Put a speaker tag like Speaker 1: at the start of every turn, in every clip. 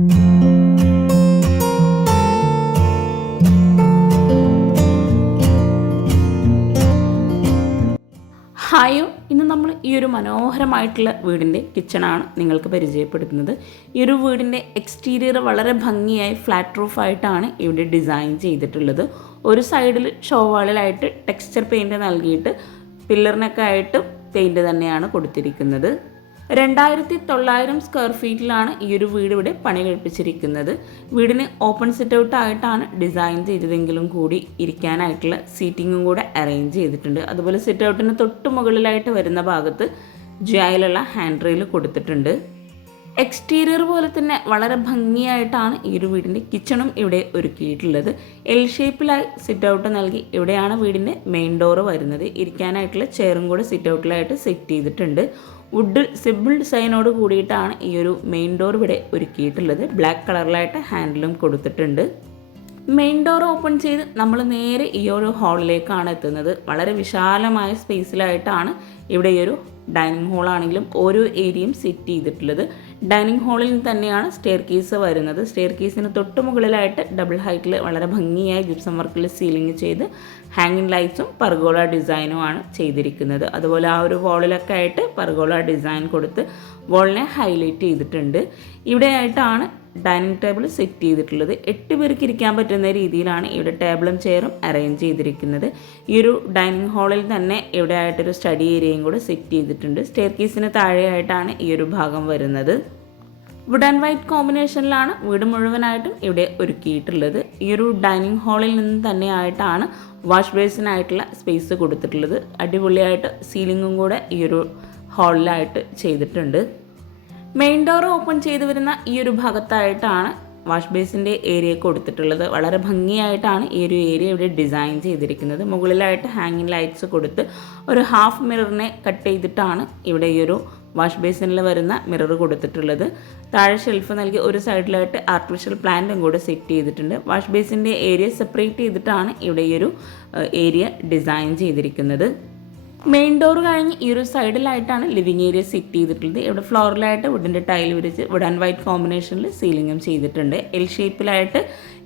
Speaker 1: ഹായോ ഇന്ന് നമ്മൾ ഈ ഒരു മനോഹരമായിട്ടുള്ള വീടിന്റെ കിച്ചണാണ് നിങ്ങൾക്ക് പരിചയപ്പെടുത്തുന്നത്. ഈ ഒരു വീടിന്റെ എക്സ്റ്റീരിയർ വളരെ ഭംഗിയായി ഫ്ലാറ്റ് റൂഫായിട്ടാണ് ഇവിടെ ഡിസൈൻ ചെയ്തിട്ടുള്ളത്. ഒരു സൈഡിൽ ഷോവാളിലായിട്ട് ടെക്സ്ചർ പെയിന്റ് നൽകിയിട്ട് പില്ലറിനൊക്കെ ആയിട്ട് പെയിന്റ് തന്നെയാണ് കൊടുത്തിരിക്കുന്നത്. രണ്ടായിരത്തി തൊള്ളായിരം സ്ക്വയർ ഫീറ്റിലാണ് ഈ ഒരു വീട് ഇവിടെ പണി കഴിപ്പിച്ചിരിക്കുന്നത്. വീടിന് ഓപ്പൺ സിറ്റ് ഔട്ട് ആയിട്ടാണ് ഡിസൈൻ ചെയ്തതെങ്കിലും കൂടി ഇരിക്കാനായിട്ടുള്ള സീറ്റിങ്ങും കൂടെ അറേഞ്ച് ചെയ്തിട്ടുണ്ട്. അതുപോലെ സിറ്റ് ഔട്ടിന് തൊട്ട് മുകളിലായിട്ട് വരുന്ന ഭാഗത്ത് ജിയായിലുള്ള ഹാൻഡ് റെയിൽ കൊടുത്തിട്ടുണ്ട്. എക്സ്റ്റീരിയർ പോലെ തന്നെ വളരെ ഭംഗിയായിട്ടാണ് ഈ ഒരു വീടിന്റെ കിച്ചണും ഇവിടെ ഒരുക്കിയിട്ടുള്ളത്. എൽ ഷേപ്പിലായി സിറ്റ് ഔട്ട് നൽകി ഇവിടെയാണ് വീടിന്റെ മെയിൻ ഡോറ് വരുന്നത്. ഇരിക്കാനായിട്ടുള്ള ചെയറും കൂടെ സിറ്റ് ഔട്ടിലായിട്ട് സെറ്റ് ചെയ്തിട്ടുണ്ട്. വുഡ് സിബിൾ ഡിസൈനോട് കൂടിയിട്ടാണ് ഈ ഒരു മെയിൻ ഡോർ ഇവിടെ ഒരുക്കിയിട്ടുള്ളത്. ബ്ലാക്ക് കളറിലായിട്ട് ഹാൻഡിലും കൊടുത്തിട്ടുണ്ട്. മെയിൻ ഡോർ ഓപ്പൺ ചെയ്ത് നമ്മൾ നേരെ ഈ ഒരു ഹാളിലേക്കാണ് എത്തുന്നത്. വളരെ വിശാലമായ സ്പേസിലായിട്ടാണ് ഇവിടെ ഈ ഒരു ഡൈനിങ് ഹാളാണെങ്കിലും ഓരോ ഏരിയയും സെറ്റ് ചെയ്തിട്ടുള്ളത്. ഡൈനിങ് ഹാളിൽ തന്നെയാണ് സ്റ്റെയർ കേസ് വരുന്നത്. സ്റ്റെയർ കേസിന് തൊട്ട് മുകളിലായിട്ട് ഡബിൾ ഹൈറ്റിൽ വളരെ ഭംഗിയായി ജിപ്സം വർക്കിൽ സീലിംഗ് ചെയ്ത് ഹാങ്ങിങ് ലൈറ്റ്സും പർഗോള ഡിസൈനും ആണ് ചെയ്തിരിക്കുന്നത്. അതുപോലെ ആ ഒരു വാളിലൊക്കെ ആയിട്ട് പർഗോള ഡിസൈൻ കൊടുത്ത് വാളിനെ ഹൈലൈറ്റ് ചെയ്തിട്ടുണ്ട്. ഇവിടെ ആയിട്ടാണ് ഡൈനിങ് ടേബിൾ സെറ്റ് ചെയ്തിട്ടുള്ളത്. എട്ട് പേർക്ക് ഇരിക്കാൻ പറ്റുന്ന രീതിയിലാണ് ഇവിടെ ടേബിളും ചെയറും അറേഞ്ച് ചെയ്തിരിക്കുന്നത്. ഈ ഒരു ഡൈനിങ് ഹാളിൽ തന്നെ ഇവിടെ ആയിട്ടൊരു സ്റ്റഡി ഏരിയയും കൂടെ സെറ്റ് ചെയ്തിട്ടുണ്ട്. സ്റ്റെയർ താഴെയായിട്ടാണ് ഈ ഒരു ഭാഗം വരുന്നത്. വുഡ് ആൻഡ് വൈറ്റ് കോമ്പിനേഷനിലാണ് വീട് മുഴുവനായിട്ടും ഇവിടെ ഒരുക്കിയിട്ടുള്ളത്. ഈ ഒരു ഡൈനിങ് ഹാളിൽ നിന്ന് തന്നെയായിട്ടാണ് വാഷ് ബേസിനായിട്ടുള്ള സ്പേസ് കൊടുത്തിട്ടുള്ളത്. അടിപൊളിയായിട്ട് സീലിങ്ങും കൂടെ ഈ ഒരു ഹാളിലായിട്ട് ചെയ്തിട്ടുണ്ട്. മെയിൻ ഡോർ ഓപ്പൺ ചെയ്തു വരുന്ന ഈ ഒരു ഭാഗത്തായിട്ടാണ് വാഷ് ബേസിന്റെ ഏരിയ കൊടുത്തിട്ടുള്ളത്. വളരെ ഭംഗിയായിട്ടാണ് ഈ ഒരു ഏരിയ ഇവിടെ ഡിസൈൻ ചെയ്തിരിക്കുന്നത്. മുകളിലായിട്ട് ഹാങ്ങിങ് ലൈറ്റ്സ് കൊടുത്ത് ഒരു ഹാഫ് മിററിനെ കട്ട് ചെയ്തിട്ടാണ് ഇവിടെ ഈ ഒരു വാഷ് ബേസിനിൽ വരുന്ന മിറർ കൊടുത്തിട്ടുള്ളത്. താഴെ ഷെൽഫ് നൽകി ഒരു സൈഡിലായിട്ട് ആർട്ടിഫിഷ്യൽ പ്ലാന്റും കൂടെ സെറ്റ് ചെയ്തിട്ടുണ്ട്. വാഷ് ബേസിന്റെ ഏരിയ സെപ്പറേറ്റ് ചെയ്തിട്ടാണ് ഇവിടെ ഈ ഒരു ഏരിയ ഡിസൈൻ ചെയ്തിരിക്കുന്നത്. മെയിൻ ഡോർ കഴിഞ്ഞ് ഈ ഒരു സൈഡിലായിട്ടാണ് ലിവിങ് ഏരിയ സെറ്റ് ചെയ്തിട്ടുള്ളത്. ഇവിടെ ഫ്ലോറിലായിട്ട് വുഡിന്റെ ടൈൽ വിരിച്ച് വുഡ് ആൻഡ് വൈറ്റ് കോമ്പിനേഷനിൽ സീലിങ്ങും ചെയ്തിട്ടുണ്ട്. എൽ ഷേപ്പിലായിട്ട്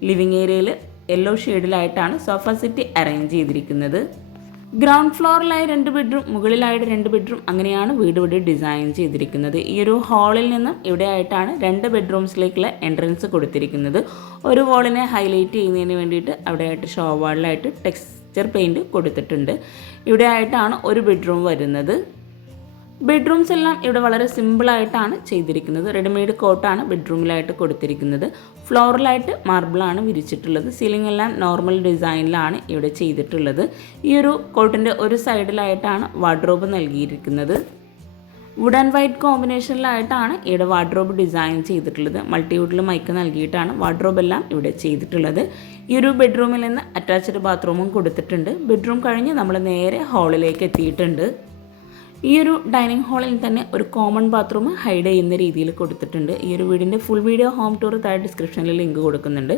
Speaker 1: ലിവിങ് ഏരിയയിൽ യെല്ലോ ഷെയ്ഡിലായിട്ടാണ് സോഫ സെറ്റ് അറേഞ്ച് ചെയ്തിരിക്കുന്നത്. ഗ്രൗണ്ട് ഫ്ലോറിലായി രണ്ട് ബെഡ്റൂം മുകളിലായിട്ട് രണ്ട് ബെഡ്റൂം അങ്ങനെയാണ് വീട് ഇവിടെ ഡിസൈൻ ചെയ്തിരിക്കുന്നത്. ഈ ഒരു ഹാളിൽ നിന്നും ഇവിടെ ആയിട്ടാണ് രണ്ട് ബെഡ്റൂംസിലേക്കുള്ള എൻട്രൻസ് കൊടുത്തിരിക്കുന്നത്. ഒരു വാളിനെ ഹൈലൈറ്റ് ചെയ്യുന്നതിന് വേണ്ടിയിട്ട് അവിടെയായിട്ട് ഷോ വാളിലായിട്ട് ടെക്സ്ചർ പെയിന്റ് കൊടുത്തിട്ടുണ്ട്. ഇവിടെ ആയിട്ടാണ് ഒരു ബെഡ്റൂം വരുന്നത്. ബെഡ്റൂംസ് എല്ലാം ഇവിടെ വളരെ സിമ്പിളായിട്ടാണ് ചെയ്തിരിക്കുന്നത്. റെഡിമെയ്ഡ് കോട്ടാണ് ബെഡ്റൂമിലായിട്ട് കൊടുത്തിരിക്കുന്നത്. ഫ്ലോറിലായിട്ട് മാർബിളാണ് വിരിച്ചിട്ടുള്ളത്. സീലിംഗ് എല്ലാം നോർമൽ ഡിസൈനിലാണ് ഇവിടെ ചെയ്തിട്ടുള്ളത്. ഈ ഒരു കോട്ടിന്റെ ഒരു സൈഡിലായിട്ടാണ് വാർഡ്രോബ് നൽകിയിരിക്കുന്നത്. വുഡ് ആൻഡ് വൈറ്റ് കോമ്പിനേഷനിലായിട്ടാണ് ഇവിടെ വാർഡ്രോബ് ഡിസൈൻ ചെയ്തിട്ടുള്ളത്. മൾട്ടിവുഡിൽ മൈക്ക് നൽകിയിട്ടാണ് വാർഡ്രോബ് എല്ലാം ഇവിടെ ചെയ്തിട്ടുള്ളത്. ഈ ഒരു ബെഡ്റൂമിൽ നിന്ന് അറ്റാച്ച്ഡ് ബാത്റൂമും കൊടുത്തിട്ടുണ്ട്. ബെഡ്റൂം കഴിഞ്ഞ് നമ്മൾ നേരെ ഹാളിലേക്ക് എത്തിയിട്ടുണ്ട്. ഈ ഒരു ഡൈനിങ് ഹാളിൽ തന്നെ ഒരു കോമൺ ബാത്റൂം ഹൈഡ് ചെയ്യുന്ന രീതിയിൽ കൊടുത്തിട്ടുണ്ട്. ഈ ഒരു വീടിന്റെ ഫുൾ വീഡിയോ ഹോം ടൂർ താഴെ ഡിസ്ക്രിപ്ഷനിൽ ലിങ്ക് കൊടുക്കുന്നുണ്ട്.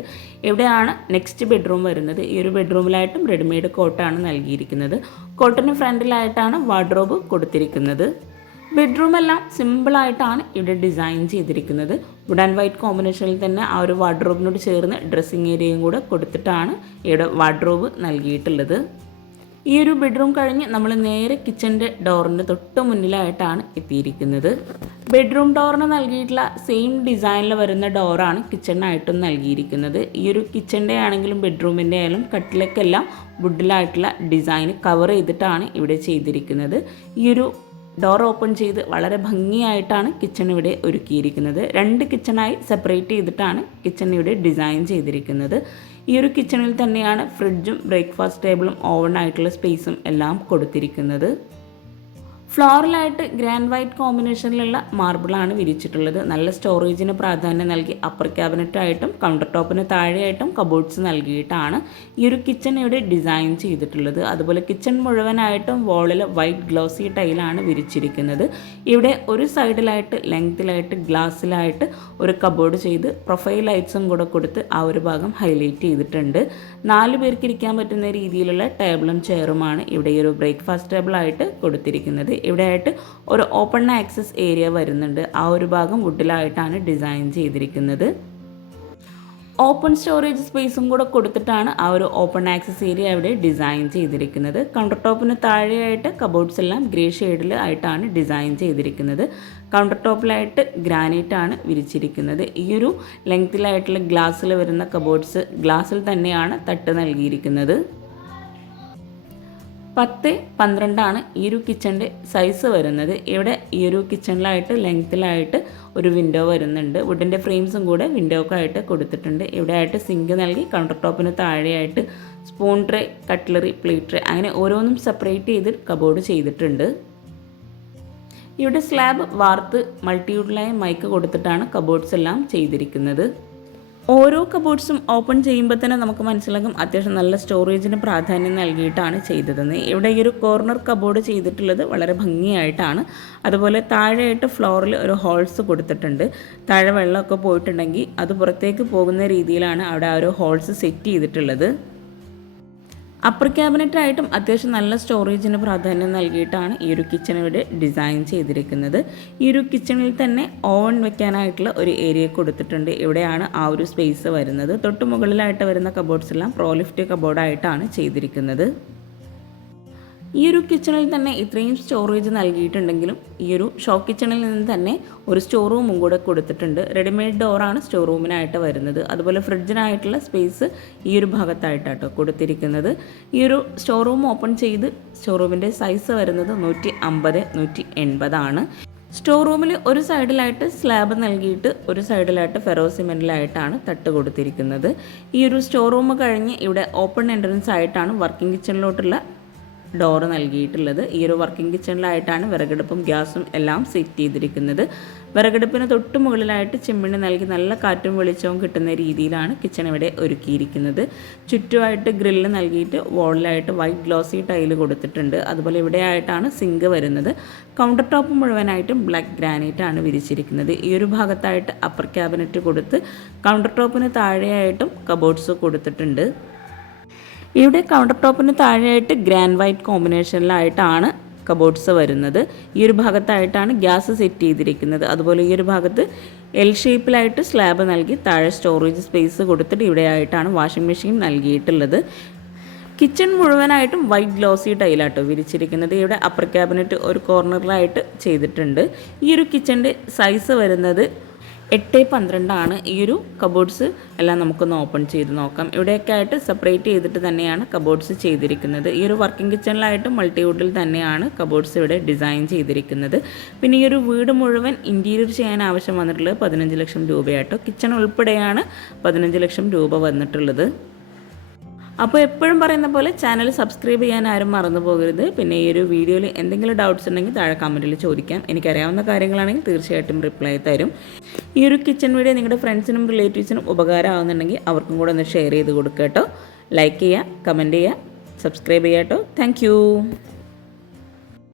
Speaker 1: എവിടെയാണ് നെക്സ്റ്റ് ബെഡ്റൂം വരുന്നത്. ഈ ഒരു ബെഡ്റൂമിലായിട്ടും റെഡിമെയ്ഡ് കോട്ടാണ് നൽകിയിരിക്കുന്നത്. കോട്ടിന് ഫ്രണ്ടിലായിട്ടാണ് വാർഡ്രോബ് കൊടുത്തിരിക്കുന്നത്. ബെഡ്റൂം എല്ലാം സിമ്പിളായിട്ടാണ് ഇവിടെ ഡിസൈൻ ചെയ്തിരിക്കുന്നത്. വുഡ് ആൻഡ് വൈറ്റ് കോമ്പിനേഷനിൽ തന്നെ ആ ഒരു വാർഡ്രോബിനോട് ചേർന്ന് ഡ്രസ്സിങ് ഏരിയയും കൂടെ കൊടുത്തിട്ടാണ് ഇവിടെ വാർഡ്രോബ് നൽകിയിട്ടുള്ളത്. ഈ ഒരു ബെഡ്റൂം കഴിഞ്ഞ് നമ്മൾ നേരെ കിച്ചന്റെ ഡോറിന്റെ തൊട്ട് മുന്നിലായിട്ടാണ് എത്തിയിരിക്കുന്നത്. ബെഡ്റൂം ഡോറിന് നൽകിയിട്ടുള്ള സെയിം ഡിസൈനിൽ വരുന്ന ഡോറാണ് കിച്ചണിനായിട്ടും നൽകിയിരിക്കുന്നത്. ഈ ഒരു കിച്ചന്റെ ആണെങ്കിലും ബെഡ്റൂമിന്റെ ആയാലും കട്ടിലേക്കെല്ലാം വുഡിലായിട്ടുള്ള ഡിസൈൻ കവർ ചെയ്തിട്ടാണ് ഇവിടെ ചെയ്തിരിക്കുന്നത്. ഈ ഒരു ഡോർ ഓപ്പൺ ചെയ്ത് വളരെ ഭംഗിയായിട്ടാണ് കിച്ചൺ ഇവിടെ ഒരുക്കിയിരിക്കുന്നത്. രണ്ട് കിച്ചണായി സെപ്പറേറ്റ് ചെയ്തിട്ടാണ് കിച്ചൺ ഇവിടെ ഡിസൈൻ ചെയ്തിരിക്കുന്നത്. ഈ ഒരു കിച്ചണിൽ തന്നെയാണ് ഫ്രിഡ്ജും ബ്രേക്ക്ഫാസ്റ്റ് ടേബിളും ഓവൺ ആയിട്ടുള്ള സ്പേസും എല്ലാം കൊടുത്തിരിക്കുന്നത്. ഫ്ലോറിലായിട്ട് ഗ്രാൻഡ് വൈറ്റ് കോമ്പിനേഷനിലുള്ള മാർബിളാണ് വിരിച്ചിട്ടുള്ളത്. നല്ല സ്റ്റോറേജിന് പ്രാധാന്യം നൽകി അപ്പർ ക്യാബിനറ്റായിട്ടും കൗണ്ടർ ടോപ്പിന് താഴെയായിട്ടും കബോർഡ്സ് നൽകിയിട്ടാണ് ഈ ഒരു കിച്ചൺ ഇവിടെ ഡിസൈൻ ചെയ്തിട്ടുള്ളത്. അതുപോലെ കിച്ചൺ മുഴുവനായിട്ടും വോളിൽ വൈറ്റ് ഗ്ലോസി ടൈലാണ് വിരിച്ചിരിക്കുന്നത്. ഇവിടെ ഒരു സൈഡിലായിട്ട് ലെങ്തിലായിട്ട് ഗ്ലാസ്സിലായിട്ട് ഒരു കബോർഡ് ചെയ്ത് പ്രൊഫൈൽ ലൈറ്റ്സും കൂടെ കൊടുത്ത് ആ ഒരു ഭാഗം ഹൈലൈറ്റ് ചെയ്തിട്ടുണ്ട്. നാല് പേർക്ക് ഇരിക്കാൻ പറ്റുന്ന രീതിയിലുള്ള ടേബിളും ചെയറുമാണ് ഇവിടെ ഈ ഒരു ബ്രേക്ക്ഫാസ്റ്റ് ടേബിളായിട്ട് കൊടുത്തിരിക്കുന്നത്. ഇവിടെയായിട്ട് ഒരു ഓപ്പൺ ആക്സസ് ഏരിയ വരുന്നുണ്ട്. ആ ഒരു ഭാഗം വുഡിലായിട്ടാണ് ഡിസൈൻ ചെയ്തിരിക്കുന്നത്. ഓപ്പൺ സ്റ്റോറേജ് സ്പേസും കൂടെ കൊടുത്തിട്ടാണ് ആ ഒരു ഓപ്പൺ ആക്സസ് ഏരിയ അവിടെ ഡിസൈൻ ചെയ്തിരിക്കുന്നത്. കൗണ്ടർ ടോപ്പിന് താഴെയായിട്ട് കബോർഡ്സ് എല്ലാം ഗ്രേ ഷെയ്ഡിൽ ആയിട്ടാണ് ഡിസൈൻ ചെയ്തിരിക്കുന്നത്. കൗണ്ടർ ടോപ്പിലായിട്ട് ഗ്രാനൈറ്റ് ആണ് വിരിച്ചിരിക്കുന്നത്. ഈ ഒരു ലെങ്തിലായിട്ടുള്ള ഗ്ലാസ്സിൽ വരുന്ന കബോർഡ്സ് ഗ്ലാസ്സിൽ തന്നെയാണ് തട്ട് നൽകിയിരിക്കുന്നത്. പത്ത് പന്ത്രണ്ടാണ് ഈ ഒരു കിച്ചണിന്റെ സൈസ് വരുന്നത്. ഇവിടെ ഈ ഒരു കിച്ചണിലായിട്ട് ലെങ്ത്തിലായിട്ട് ഒരു വിൻഡോ വരുന്നുണ്ട്. വുഡിന്റെ ഫ്രെയിംസും കൂടെ വിൻഡോക്കായിട്ട് കൊടുത്തിട്ടുണ്ട്. ഇവിടെ ആയിട്ട് സിങ്ക് നൽകി കൗണ്ടർ ടോപ്പിന് താഴെയായിട്ട് spoon tray cutlery plate tray അങ്ങനെ ഓരോന്നും സെപ്പറേറ്റ് ചെയ്ത് കബോർഡ് ചെയ്തിട്ടുണ്ട്. ഇവിടെ സ്ലാബ് വാർത്ത് മൾട്ടിവുഡിലായ മൈക്ക് കൊടുത്തിട്ടാണ് കബോർഡ്സ് എല്ലാം ചെയ്തിരിക്കുന്നത്. ഓരോ കബോർഡ്സും ഓപ്പൺ ചെയ്യുമ്പോൾ തന്നെ നമുക്ക് മനസ്സിലാകും അത്യാവശ്യം നല്ല സ്റ്റോറേജിന് പ്രാധാന്യം നൽകിയിട്ടാണ് ചെയ്തതെന്ന്. ഇവിടെ ഈ ഒരു കോർണർ കബോർഡ് ചെയ്തിട്ടുള്ളത് വളരെ ഭംഗിയായിട്ടാണ്. അതുപോലെ താഴെയായിട്ട് ഫ്ലോറിൽ ഒരു ഹോൾസ് കൊടുത്തിട്ടുണ്ട്. താഴെ വെള്ളമൊക്കെ പോയിട്ടുണ്ടെങ്കിൽ അത് പുറത്തേക്ക് പോകുന്ന രീതിയിലാണ് അവിടെ ആ ഒരു ഹോൾസ് സെറ്റ് ചെയ്തിട്ടുള്ളത്. അപ്പർ ക്യാബിനറ്റായിട്ടും അത്യാവശ്യം നല്ല സ്റ്റോറേജിന് പ്രാധാന്യം നൽകിയിട്ടാണ് ഈ ഒരു കിച്ചൺ ഇവിടെ ഡിസൈൻ ചെയ്തിരിക്കുന്നത്. ഈ ഒരു കിച്ചണിൽ തന്നെ ഓവൻ വെക്കാനായിട്ടുള്ള ഒരു ഏരിയ കൊടുത്തിട്ടുണ്ട്. ഇവിടെയാണ് ആ ഒരു സ്പേസ് വരുന്നത്. തൊട്ട് മുകളിലായിട്ട് വരുന്ന കബോർഡ്സ് എല്ലാം പ്രോലിഫ്റ്റ് കബോർഡായിട്ടാണ് ചെയ്തിരിക്കുന്നത്. ഈ ഒരു കിച്ചണിൽ തന്നെ ഇത്രയും സ്റ്റോറേജ് നൽകിയിട്ടുണ്ടെങ്കിലും ഈ ഒരു ഷോ കിച്ചണിൽ നിന്ന് തന്നെ ഒരു സ്റ്റോർ റൂമും കൂടെ കൊടുത്തിട്ടുണ്ട്. റെഡിമെയ്ഡ് ഡോറാണ് സ്റ്റോർ റൂമിനായിട്ട് വരുന്നത്. അതുപോലെ ഫ്രിഡ്ജിനായിട്ടുള്ള സ്പേസ് ഈ ഒരു ഭാഗത്തായിട്ടാട്ടോ കൊടുത്തിരിക്കുന്നത്. ഈ ഒരു സ്റ്റോർ റൂം ഓപ്പൺ ചെയ്ത് സ്റ്റോർ റൂമിന്റെ സൈസ് വരുന്നത് നൂറ്റി അമ്പത് നൂറ്റി എൺപതാണ് സ്റ്റോർ റൂമിൽ ഒരു സൈഡിലായിട്ട് സ്ലാബ് നൽകിയിട്ട് ഒരു സൈഡിലായിട്ട് ഫെറോ സിമെന്റിലായിട്ടാണ് തട്ട് കൊടുത്തിരിക്കുന്നത്. ഈ ഒരു സ്റ്റോർ റൂം കഴിഞ്ഞ് ഇവിടെ ഓപ്പൺ എൻട്രൻസ് ആയിട്ടാണ് വർക്കിംഗ് കിച്ചണിലോട്ടുള്ള ഡോറ് നൽകിയിട്ടുള്ളത്. ഈ ഒരു വർക്കിംഗ് കിച്ചണിലായിട്ടാണ് വിറകടുപ്പും ഗ്യാസും എല്ലാം സെറ്റ് ചെയ്തിരിക്കുന്നത്. വിറകടുപ്പിന് തൊട്ട് മുകളിലായിട്ട് ചിമ്മിണി നൽകി നല്ല കാറ്റും വെളിച്ചവും കിട്ടുന്ന രീതിയിലാണ് കിച്ചൺ ഇവിടെ ഒരുക്കിയിരിക്കുന്നത്. ചുറ്റുമായിട്ട് ഗ്രില്ല് നൽകിയിട്ട് വോളിലായിട്ട് വൈറ്റ് ഗ്ലോസി ടൈൽ കൊടുത്തിട്ടുണ്ട്. അതുപോലെ ഇവിടെ ആയിട്ടാണ് സിങ്ക് വരുന്നത്. കൗണ്ടർ ടോപ്പ് മുഴുവനായിട്ടും ബ്ലാക്ക് ഗ്രാനൈറ്റ് ആണ് വിരിച്ചിരിക്കുന്നത്. ഈ ഒരു ഭാഗത്തായിട്ട് അപ്പർ ക്യാബിനറ്റ് കൊടുത്ത് കൗണ്ടർ ടോപ്പിന് താഴെയായിട്ടും കബോർഡ്സ് കൊടുത്തിട്ടുണ്ട്. ഇവിടെ കൗണ്ടർ ടോപ്പിന് താഴെയായിട്ട് ഗ്രാൻഡ് വൈറ്റ് കോമ്പിനേഷനിലായിട്ടാണ് കബോർഡ്സ് വരുന്നത്. ഈ ഒരു ഭാഗത്തായിട്ടാണ് ഗ്യാസ് സെറ്റ് ചെയ്തിരിക്കുന്നത്. അതുപോലെ ഈ ഒരു ഭാഗത്ത് എൽ ഷേപ്പിലായിട്ട് സ്ലാബ് നൽകി താഴെ സ്റ്റോറേജ് സ്പേസ് കൊടുത്തിട്ട് ഇവിടെയായിട്ടാണ് വാഷിംഗ് മെഷീൻ നൽകിയിട്ടുള്ളത്. കിച്ചൺ മുഴുവനായിട്ടും വൈറ്റ് ഗ്ലോസി ടൈലാട്ടോ വിരിച്ചിരിക്കുന്നത്. ഇവിടെ അപ്പർ ക്യാബിനറ്റ് ഒരു കോർണറിലായിട്ട് ചെയ്തിട്ടുണ്ട്. ഈ ഒരു കിച്ചന്റെ സൈസ് വരുന്നത് എട്ട് പന്ത്രണ്ടാണ് ഈ ഒരു കബോർഡ്സ് എല്ലാം നമുക്കൊന്ന് ഓപ്പൺ ചെയ്ത് നോക്കാം. ഇവിടെയൊക്കെ ആയിട്ട് സെപ്പറേറ്റ് ചെയ്തിട്ട് തന്നെയാണ് കബോർഡ്സ് ചെയ്തിരിക്കുന്നത്. ഈ ഒരു വർക്കിംഗ് കിച്ചണിലായിട്ട് മൾട്ടിവുഡിൽ തന്നെയാണ് കബോർഡ്സ് ഇവിടെ ഡിസൈൻ ചെയ്തിരിക്കുന്നത്. പിന്നെ ഈ ഒരു വീട് മുഴുവൻ ഇന്റീരിയർ ചെയ്യാൻ ആവശ്യം വന്നിട്ടുള്ളത് പതിനഞ്ച് ലക്ഷം രൂപയായിട്ടോ കിച്ചൺ ഉൾപ്പെടെയാണ് പതിനഞ്ച് ലക്ഷം രൂപ വന്നിട്ടുള്ളത്. അപ്പോൾ എപ്പോഴും പറയുന്ന പോലെ ചാനൽ സബ്സ്ക്രൈബ് ചെയ്യാൻ ആരും മറന്നു പോകരുത്. പിന്നെ ഈ ഒരു വീഡിയോയിൽ എന്തെങ്കിലും ഡൗട്ട്സ് ഉണ്ടെങ്കിൽ താഴെ കമന്റിൽ ചോദിക്കാം. എനിക്കറിയാവുന്ന കാര്യങ്ങളാണെങ്കിൽ തീർച്ചയായിട്ടും റിപ്ലൈ തരും. ഈ ഒരു കിച്ചൺ വീഡിയോ നിങ്ങളുടെ ഫ്രണ്ട്സിനും റിലേറ്റീവ്സിനും ഉപകാരമാകുന്നുണ്ടെങ്കിൽ അവർക്കും കൂടെ ഒന്ന് ഷെയർ ചെയ്ത് കൊടുക്കുക കേട്ടോ. ലൈക്ക് ചെയ്യുക കമന്റ് ചെയ്യുക സബ്സ്ക്രൈബ് ചെയ്യാം കേട്ടോ. താങ്ക്